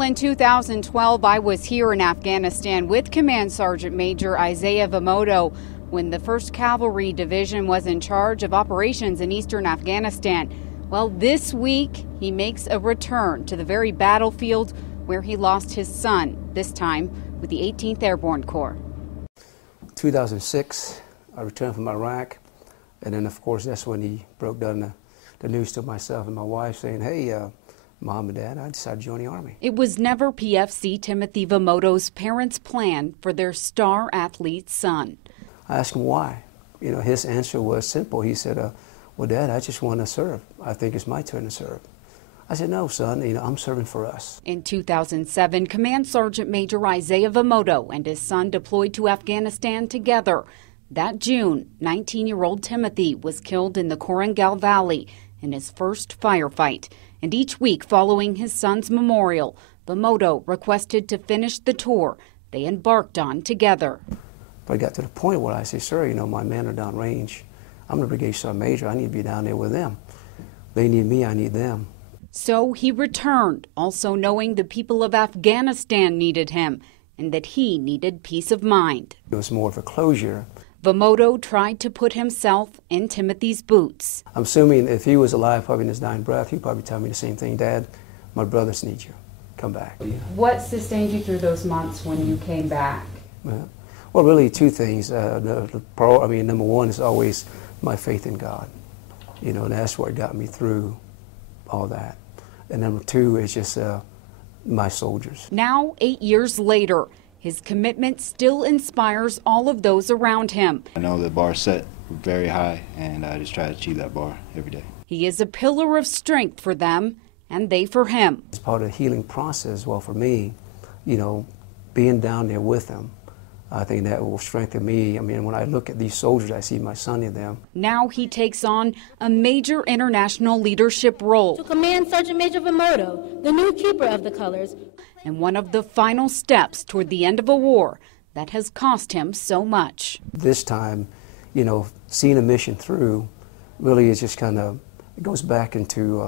In 2012, I was here in Afghanistan with Command Sergeant Major Isaiah Vimoto when the 1st Cavalry Division was in charge of operations in eastern Afghanistan. Well, this week, he makes a return to the very battlefield where he lost his son, this time with the 18th Airborne Corps. 2006, I returned from Iraq, and then, of course, that's when he broke down the news to myself and my wife saying, hey, Mom and Dad, I decided to join the Army. It was never PFC Timothy Vimoto's parents' plan for their star athlete's son. I asked him why. You know, his answer was simple. He said, well, Dad, I just want to serve. I think it's my turn to serve. I said, no, son, I'm serving for us. In 2007, Command Sergeant Major Isaiah Vimoto and his son deployed to Afghanistan together. That June, 19-year-old Timothy was killed in the Korengal Valley in his first firefight. And each week following his son's memorial, Vimoto requested to finish the tour they embarked on together. But I got to the point where I said, sir, my men are downrange. I'm the brigade sergeant major. I need to be down there with them. They need me, I need them. So he returned, also knowing the people of Afghanistan needed him and that he needed peace of mind. It was more of a closure. Vimoto tried to put himself in Timothy's boots. I'm assuming if he was alive, probably in his dying breath, he'd probably tell me the same thing. Dad, my brothers need you. Come back. What sustained you through those months when you came back? Well, really two things. Number one is always my faith in God. And that's what got me through all that. And number two is just my soldiers. Now, 8 years later, his commitment still inspires all of those around him. I know the bar's set very high, and I just try to achieve that bar every day. He is a pillar of strength for them, and they for him. It's part of the healing process. Well, for me, being down there with them, I think that will strengthen me. When I look at these soldiers, I see my son in them. Now he takes on a major international leadership role. To Command Sergeant Major Vimoto, the new keeper of the colors. And one of the final steps toward the end of a war that has cost him so much. This time, seeing a mission through really is just it goes back into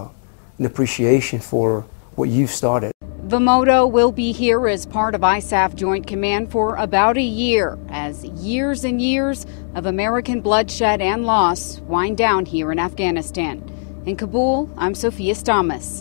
an appreciation for what you've started. Vimoto will be here as part of ISAF Joint Command for about a year, as years and years of American bloodshed and loss wind down here in Afghanistan. In Kabul, I'm Sophia Stamas.